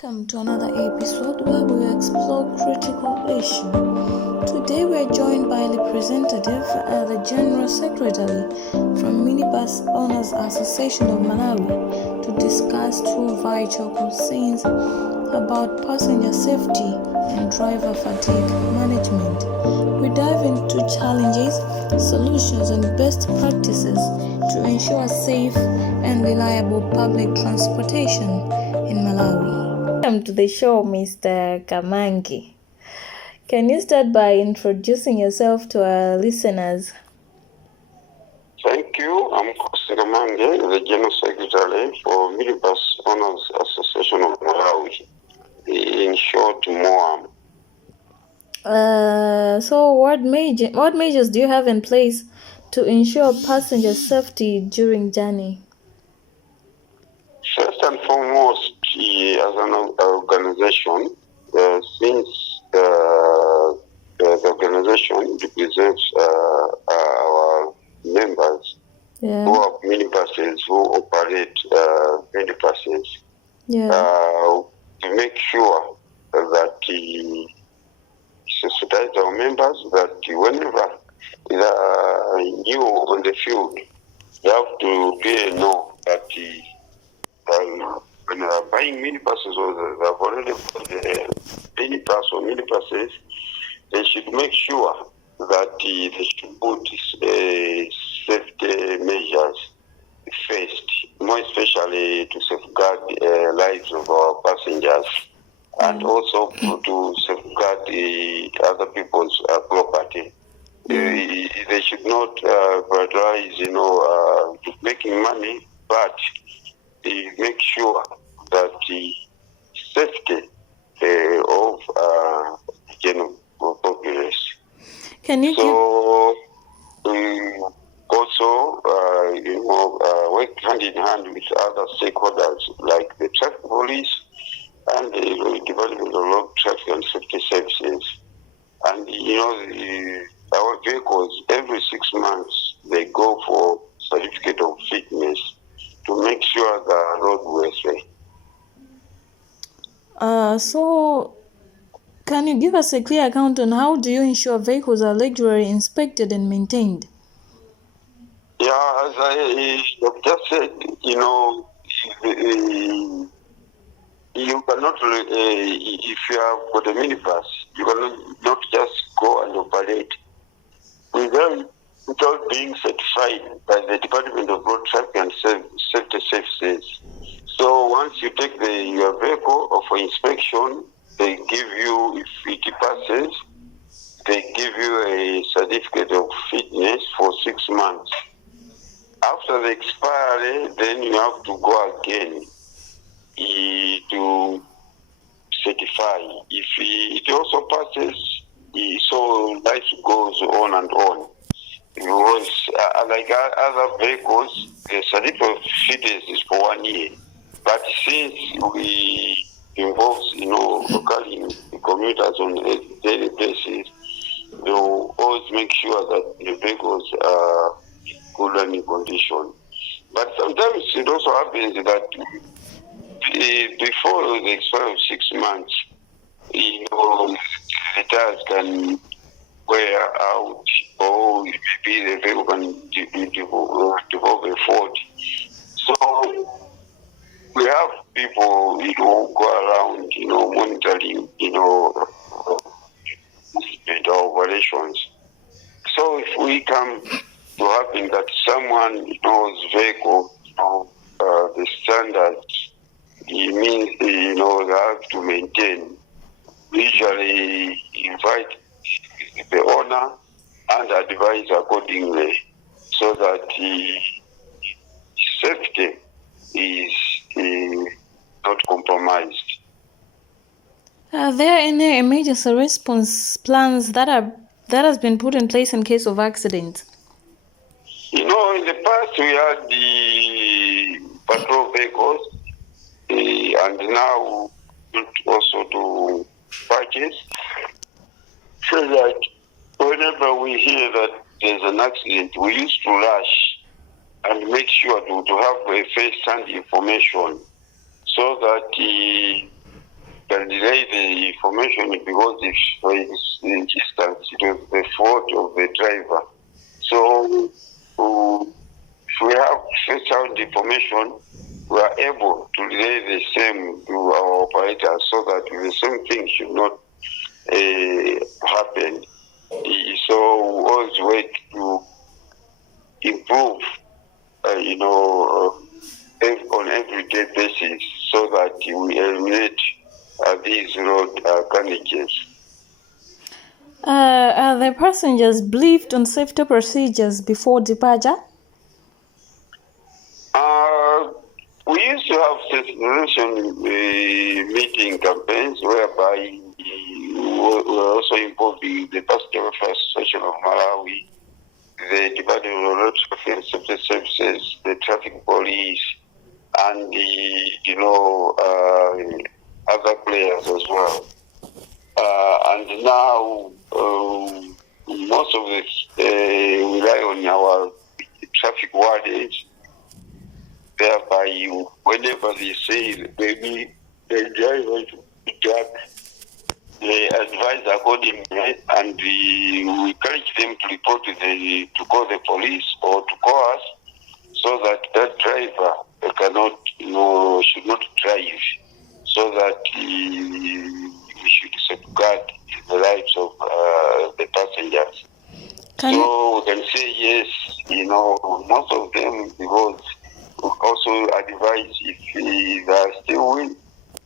Welcome to another episode where we explore critical issues. Today we are joined by the representative, the General Secretary from Minibus Owners Association of Malawi to discuss two vital concerns about passenger safety and driver fatigue management. We dive into challenges, solutions and best practices to ensure safe and reliable public transportation in Malawi. Welcome to the show, Mr. Kamangi. Can you start by introducing yourself to our listeners? Thank you. I'm Kosi Kamangi, the General Secretary for Minibus Owners Association of Malawi. In short, MOAM. So what measures do you have in place to ensure passenger safety during journey? First and foremost, as an organization, since the organization represents our members who have minibuses, who operate minibuses, to make sure that sensitize our members that whenever they are new on the field, they have to know that when they are buying minibuses or they have already bought the minibus or minibuses, they should make sure that they should put safety measures first, more especially to safeguard the lives of our passengers and also to safeguard the other people's property. They should not prioritize, making money, but make sure that the safety of general populace. Can you also work hand in hand with other stakeholders like the traffic police and the Department of Road Traffic and Safety Services. And our vehicles every 6 months they go for certificate of fitness to make sure the roadway is safe. So can you give us a clear account on how do you ensure vehicles are regularly inspected and maintained? Yeah, as I have just said, you cannot, if you have got a minibus, you cannot just go and operate without being certified by the Department of Road Traffic and Safety Services. So once you take your vehicle for inspection, they give you, if it passes, they give you a certificate of fitness for 6 months. After the expiry, then you have to go again to certify. If it also passes, so life goes on and on. Because like other vehicles, the certificate of fitness is for 1 year. But since we involves, locally commuters on a daily basis, they will always make sure that the vehicles are in good running condition. But sometimes it also happens that before the expiry of 6 months, the tires can wear out, or maybe the vehicle can develop a fault. So we have people, go around, monitoring, the operations. So if we come to happen that someone knows vehicle, the standards, it means, they have to maintain. We usually invite the owner and advise accordingly so that the safety is not compromised. Are there any emergency response plans that has been put in place in case of accident? In the past we had the patrol vehicles, and now also to patches, so that whenever we hear that there's an accident, we used to rush and make sure to have a first-hand information so that can delay the information because if, for instance, it was the fault of the driver. So if we have first-hand information, we are able to relay the same to our operators so that the same thing should not happen. So we always work to improve, on everyday basis so that we eliminate these road carnages. Are the passengers briefed on safety procedures before departure? We used to have sensitization meeting campaigns whereby we were also involving the Passenger Welfare Association of Malawi, the Department of Road Traffic and Safety Services, the traffic police, and other players as well. And now most of the rely on our traffic wardens, thereby whenever they say maybe the driver to jack, they advise accordingly, and we encourage them to report to call the police or to call us, so that that driver cannot, should not drive, so that we should safeguard the lives of the passengers. So we can say yes, most of them, because we also advise if they are still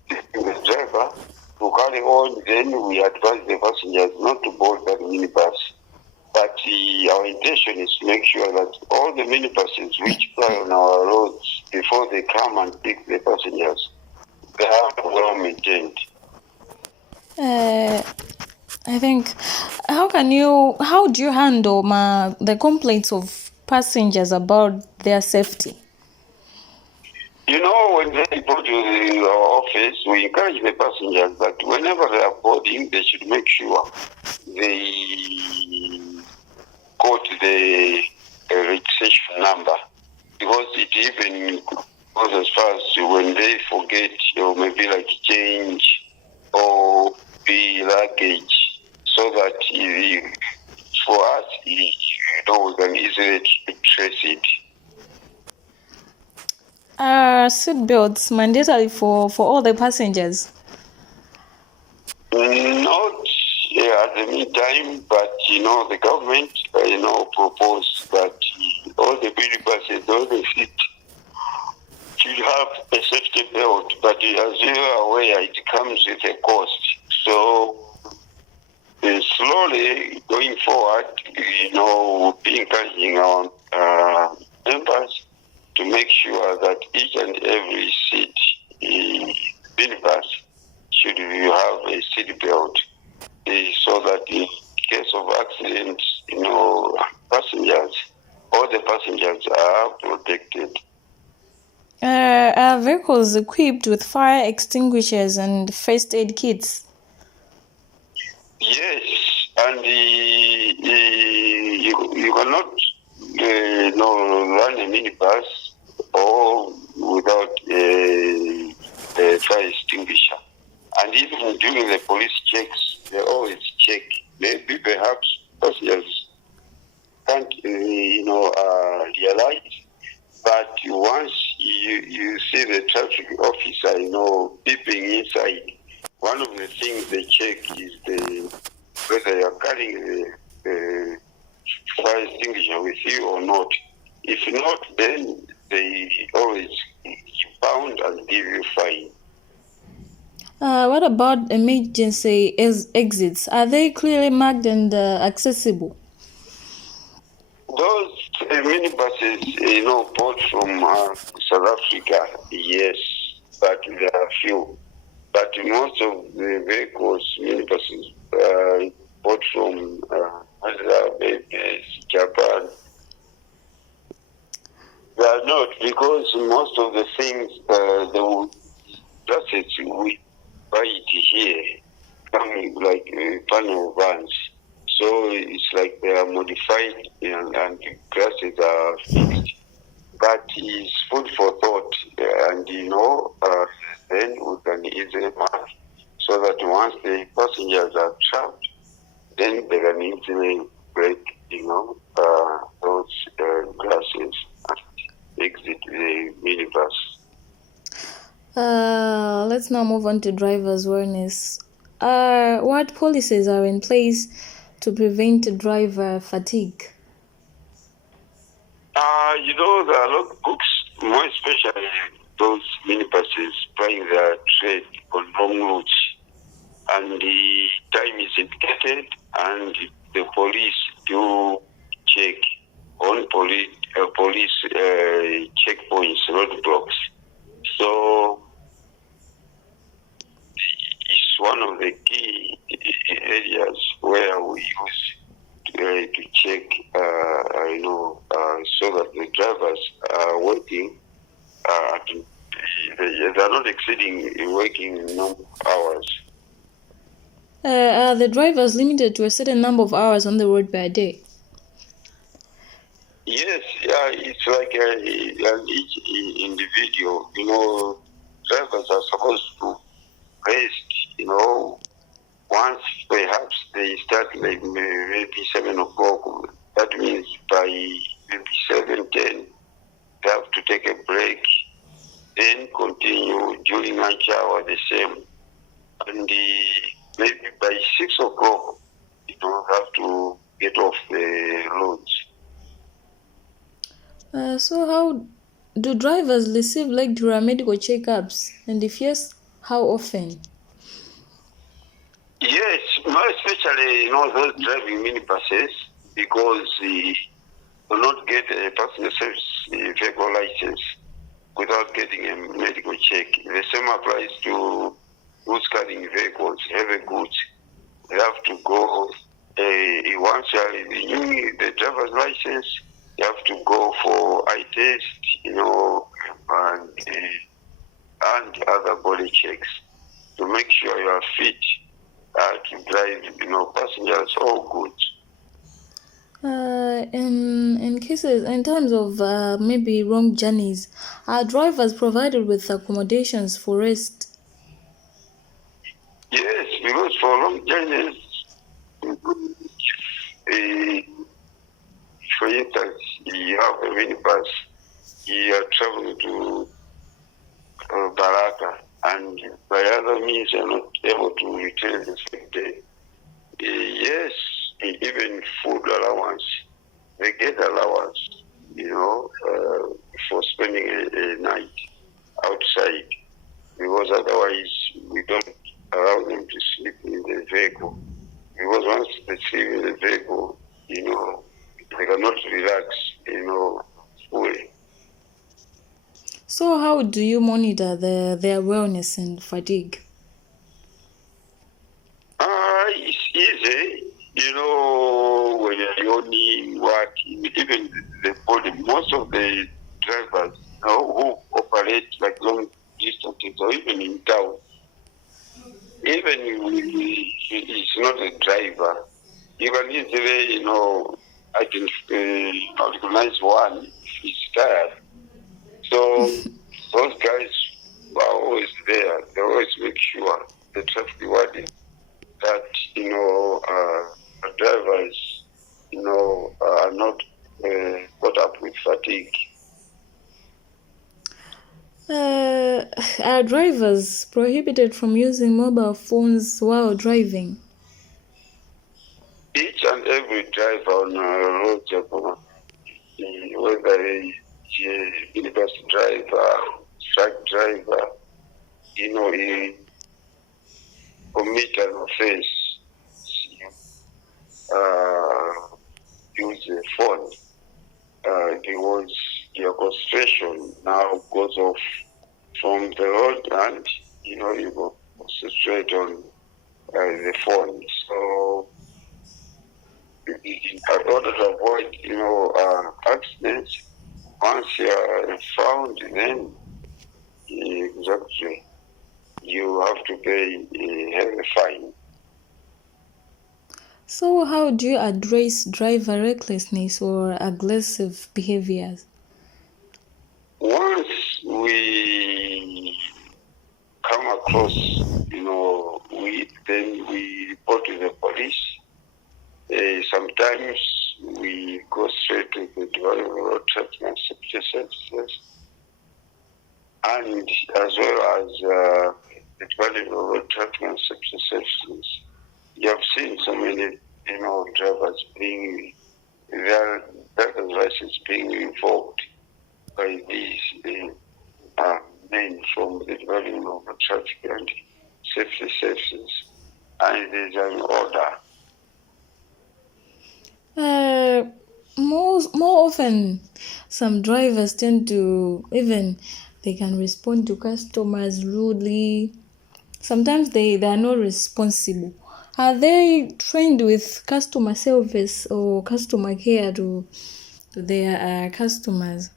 with the driver to carry on, then we advise the passengers not to board that minibus. But our intention is to make sure that all the minibuses which fly on our roads, before they come and pick the passengers, they are well maintained. I think, how do you handle the complaints of passengers about their safety? When they report to our office, we encourage the passengers that whenever they are boarding, they should make sure they quote the registration number, because it even goes as far as when they forget, or maybe like change or the luggage, so that for us, we can easily trace it. Are seatbelts mandatory for all the passengers? Not at the meantime, but the government proposed that all the minibuses, all the seats should have a safety belt, but as you are aware, it comes with a cost. So slowly going forward, we'll be encouraging our members to make sure that each and every seat minibus should have a seat belt, so that in case of accidents, all the passengers are protected. Are vehicles equipped with fire extinguishers and first aid kits? Yes, and you cannot run a minibus or without a fire extinguisher. And even during the police checks, they always check. Maybe perhaps passengers can't realize, but once you see the traffic officer peeping inside, one of the things they check is whether you are carrying the fire extinguisher with you or not. If not, then they always pound and give you fine. What about emergency exits? Are they clearly marked and accessible? Those minibuses, bought from South Africa, yes, but there are few. But most of the vehicles, minibuses, bought from Japan, they are not, because most of the things, the buses we buy it here, coming like panel vans. So it's like they are modified and the classes are fixed. That is food for thought, and then we can easily manage. so that once the passengers are trapped, then they can easily break, those glasses and exit the minibus. Let's now move on to driver's awareness. What policies are in place to prevent driver fatigue? There are a lot of books, more especially those minibuses plying their trade on long routes, and the time is indicated, and the police do check on police checkpoints, roadblocks. So it's one of the key areas where we use to check, so that the drivers are working. They are not exceeding working normal hours. Are the drivers limited to a certain number of hours on the road per day? Yes, it's like each individual. Drivers are supposed to rest. Once perhaps they start like maybe 7 o'clock. That means by maybe 7:10 they have to take a break, then continue during lunch hour the same, and maybe by 6 o'clock you don't have to get off the roads. So how do drivers receive regular medical checkups, and if yes, how often? Yes, more especially those driving minibuses, because they will not get a passenger service vehicle license without getting a medical check. The same applies to goods carrying vehicles, heavy goods. They have to go, once you are renewing the driver's license, you have to go for eye test, and other body checks to make sure you are fit to drive, passengers or goods. In terms of maybe long journeys, are drivers provided with accommodations for rest? Yes, because for long journeys, for instance, you have a minibus, you are traveling to Baraka, and by other means you are not able to return the same day. Yes, even food allowance, they get allowance, for spending a night outside, because otherwise we don't allow them to sleep in the vehicle. Because once they sleep in the vehicle, they cannot relax, fully. So how do you monitor their wellness and fatigue? It's easy, when you're only even the body, most of the drivers, who operate like long distances or even in town, even if it's not a driver, you can easily, I can recognize one if he's tired. So those guys are always there. They always make sure the traffic warden that drivers are not caught up with fatigue. Are drivers prohibited from using mobile phones while driving? Each and every driver on road, whether a minibus driver, truck driver, he commit an offense, use a phone, because your concentration now goes off from the road, and you go concentrate on the phone. So in order to avoid accidents, once you are found, then exactly you have to pay a heavy fine. So how do you address driver recklessness or aggressive behaviors? Once we come across, then we report to the police. Sometimes we go straight to the Development Road Traffic and Safety Services, and as well as the Development Road Traffic and Safety Services. You have seen so many, drivers being their driver's license being revoked by these men from the Development of Traffic and Safety Services, and there's an order. More often, some drivers tend to they can respond to customers rudely. Sometimes they are not responsible. Are they trained with customer service or customer care to their customers?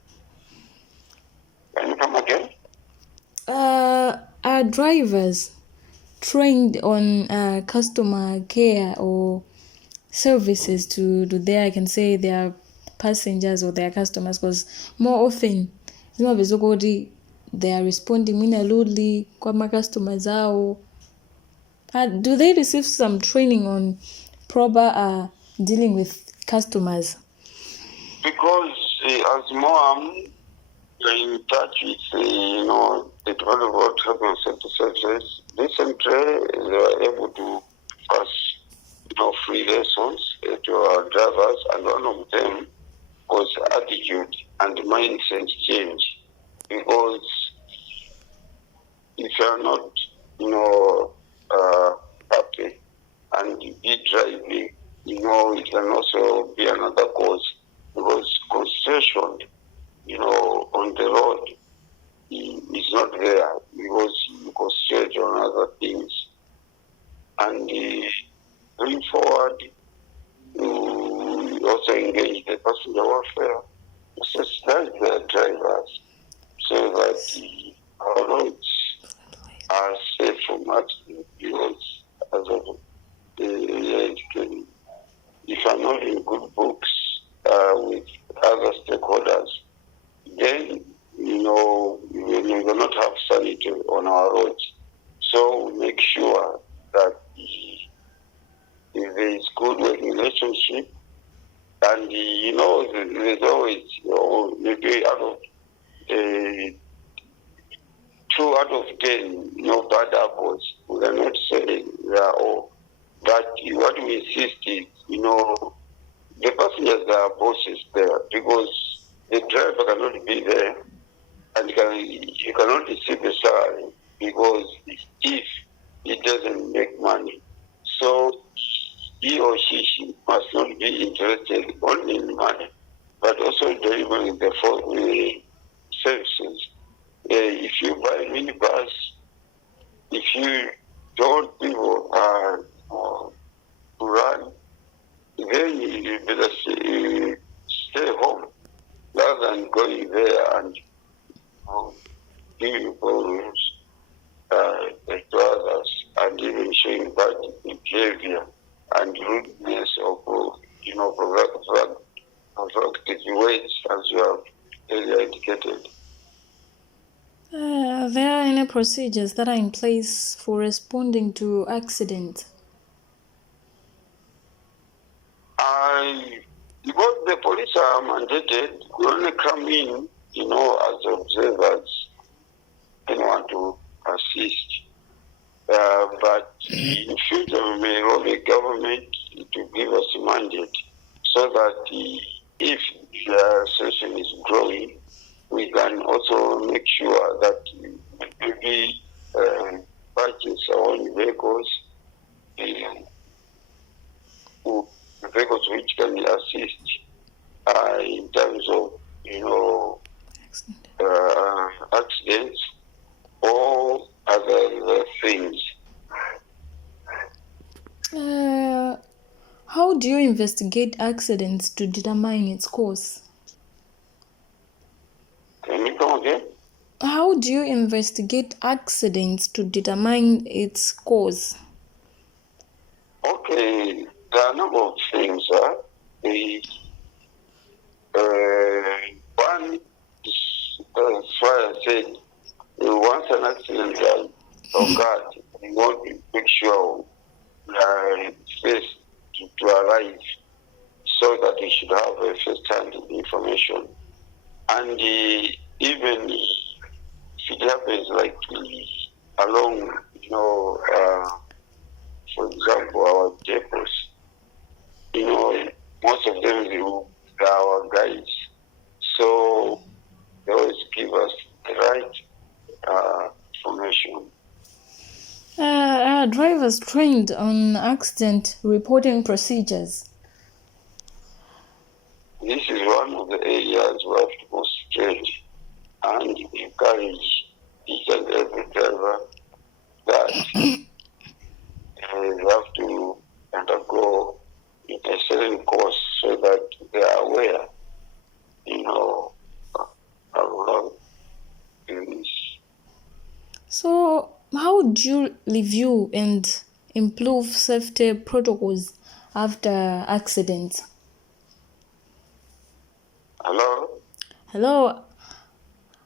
Can you come again? Are drivers trained on customer care or services to their, I can say, their passengers or their customers? Because more often they are responding rudely kwa customers out. Do they receive some training on proper dealing with customers? Because as mom, you're in touch with the Development Road Traffic and Safety Services. Recently, they were able to pass free lessons to our drivers, and one of them was attitude and mindset change. Because if you are not, happy and you be driving, it can also be another cause. Because concentration, on the road is not there, because you concentrate on other things. And going forward, you also engage the passenger welfare, sensitize the drivers so that our roads are safe from accidents. Because as of if you are not in good books with other stakeholders, then we will not have sanity on our roads. So we make sure that there is good working relationship, and there's always maybe out of 2 out of 10 bad apples. We are not saying they are all, but what we insist is the passengers are bosses there, because the driver cannot be there and you cannot receive the salary, because if he doesn't make money, so he or she must not be interested only in money, but also delivering the services. If you buy a minibus, if you don't people to run, then you better stay home rather than going there and giving problems to others, and even showing bad behavior and rudeness of provocative ways, as you have earlier indicated. Are there any procedures that are in place for responding to accidents? Because the police are mandated, we only come in, as observers, to assist. But in future, we may roll the government to give us a mandate, so that if the session is growing, we can also make sure that maybe purchase our own vehicles, vehicles which can assist in terms of accidents or other things. How do you investigate accidents to determine its cause? Can you come again? How do you investigate accidents to determine its cause? Okay, there are a number of things. One is, as I said, once an accident occurred, we want to make sure first to arrive, so that we should have a first-hand information. And even if it happens like along, for example, our depots, most of them are our guides. So they always give us the right information. Are drivers trained on accident reporting procedures? This is one of the areas we have to concentrate and encourage each and every driver that they have to undergo a certain course so that they are aware, of this. So, how would you review and improve safety protocols after accidents? Hello?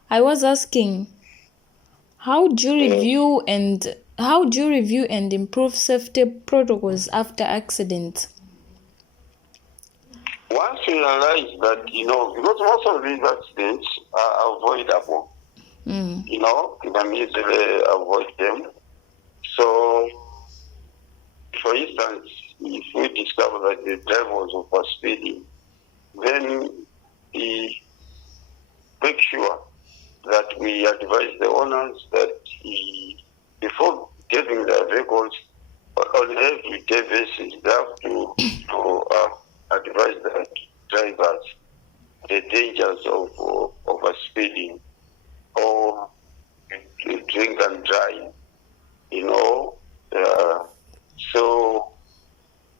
I was asking, how do you review and improve safety protocols after accidents? Once you realize that, because most of these accidents are avoidable, you can easily avoid them. So, for instance, if we discover that the driver was overspeeding, then we make sure that we advise the owners that before getting their vehicles on every day basis, they have to advise the drivers the dangers of overspeeding or drink and drive, so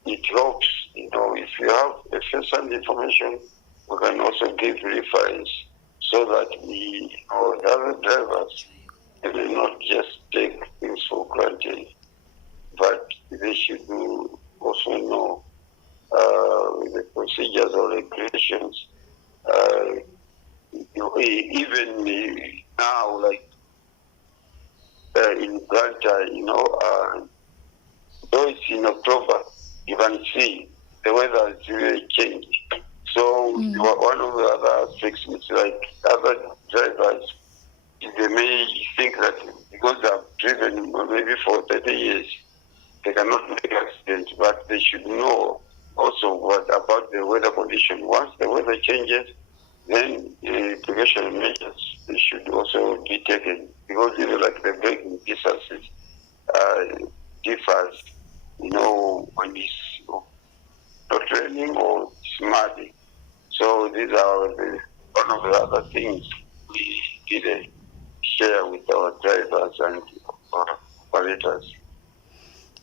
it helps, if you have a first-hand information, we can also give reference so that the other drivers will not just take things for granted, but they should also know the procedures or regulations. Even now, like in Uganda, though it's in October, you can see the weather has really changed. So one of the other aspects is like other drivers, they may think that because they have driven maybe for 30 years, they cannot make accidents, but they should know also about the weather condition. Once the weather changes, then prevention measures should also be taken, because like the braking distances differs, when it's not raining or it's muddy. So these are one of the other things we did share with our drivers and operators.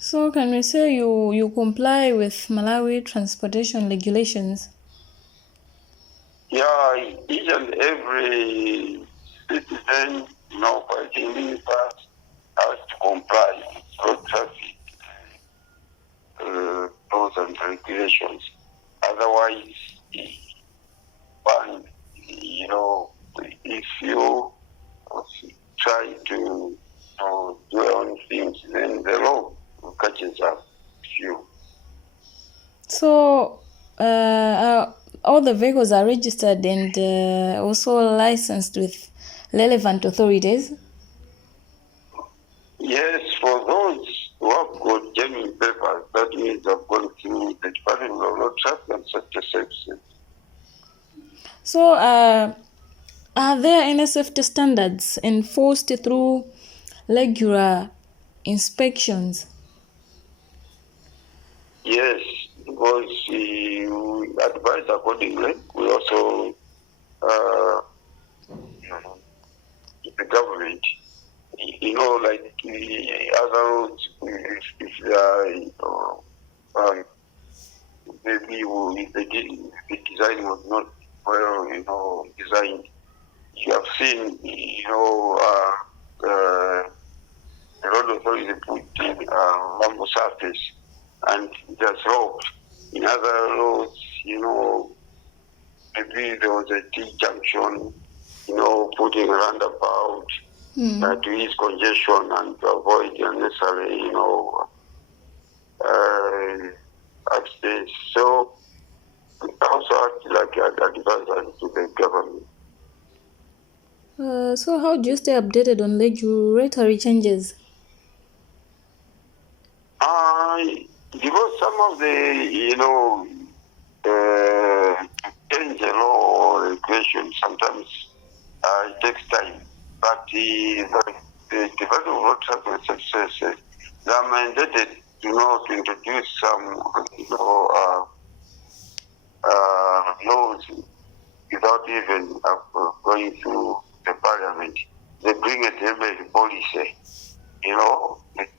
So, can we say you comply with Malawi transportation regulations? Yeah, each and every citizen, operating minibus has to comply with road traffic laws and regulations. Otherwise, if you try to do your own things, then the law catches up with you. So, all the vehicles are registered and also licensed with relevant authorities? Yes, for those who have got genuine papers, that means they've gone through the Department of Road Traffic and Safety Services. So, are there any safety standards enforced through regular inspections? Yes, because we advise accordingly. We also, the government, like the other roads, if they are, maybe the design was not well, designed. You have seen, the road authority put in rumble surface, and it has helped. In other roads, maybe there was a T-junction, putting a roundabout to ease congestion and to avoid unnecessary, accidents. So we also act like an advisor to the government. So how do you stay updated on regulatory changes? Because some of the, change the law or regulation sometimes it takes time. But the Department of Road Traffic and Safety, they are mandated to introduce some, laws without even going to the parliament. They bring a deliberate policy,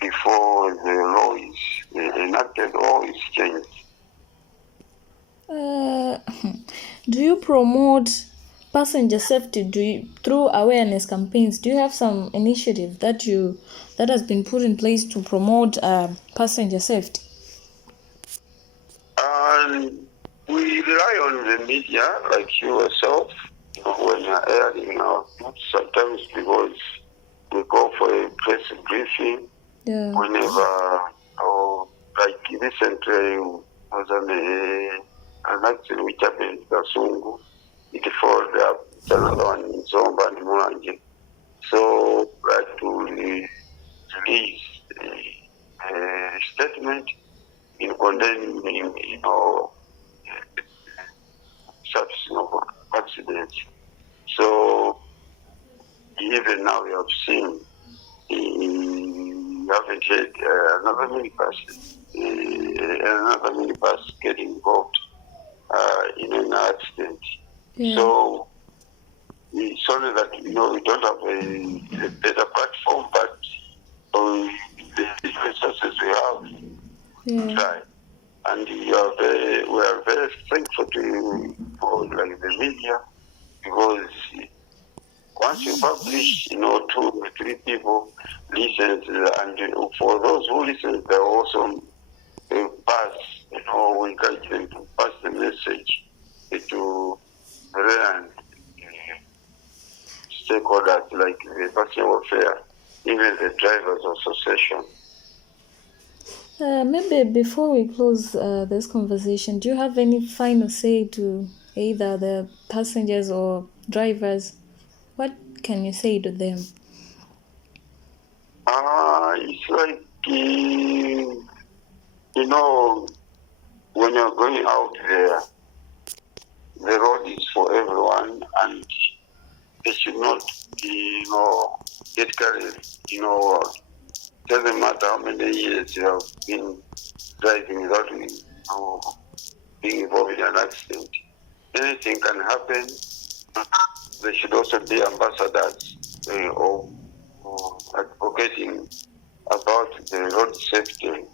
before the law is enacted or is changed. Do you promote passenger safety through awareness campaigns? Do you have some initiative that has been put in place to promote passenger safety? And we rely on the media, like you yourself, when you're airing our news, sometimes because we go for a press briefing. Yeah. Whenever, or like recently, was an accident which happened in Kasungu. It followed up another one in Zomba and Mulanje. So, like to release a statement in condemning, such accidents. So, even now we have seen, we haven't had another minibus getting involved in an accident. Yeah. So it's only that we don't have a better platform, but the resources we have, try. And we are very thankful to you for like the media, because once you publish, 2 or 3 people listen, and for those who listen, they also pass, we encourage them to pass the message to relevant stakeholders like the passenger welfare, even the drivers association. Maybe before we close this conversation, do you have any final say to either the passengers or drivers? What can you say to them? It's like, when you're going out there, the road is for everyone, and they should not, get carried. Doesn't matter how many years you have been driving without being involved in an accident. Anything can happen. They should also be ambassadors of advocating about the road safety,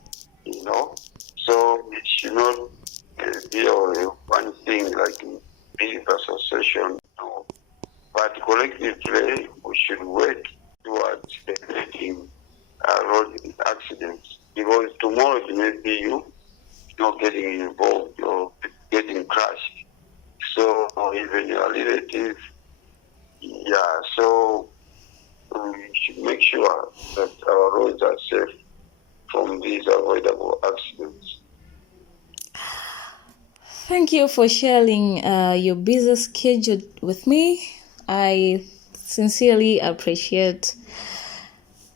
So it should not be one thing like big association, but collectively we should work towards preventing road accidents, because tomorrow it may be you not getting involved or getting crushed. So even your relative, so we should make sure that our roads are safe from these avoidable accidents. Thank you for sharing your busy schedule with me. I sincerely appreciate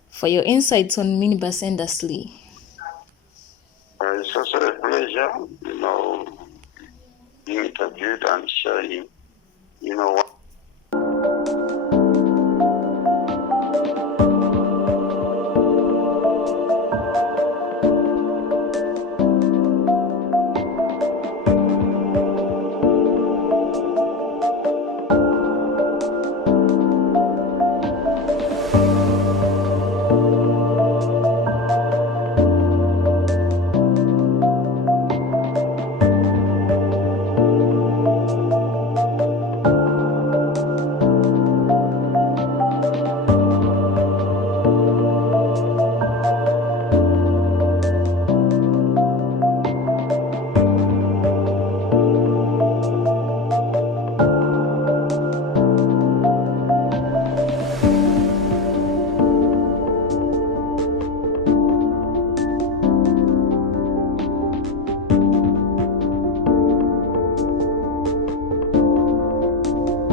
for your insights on minibus industry. It's also a pleasure, being interviewed and sharing,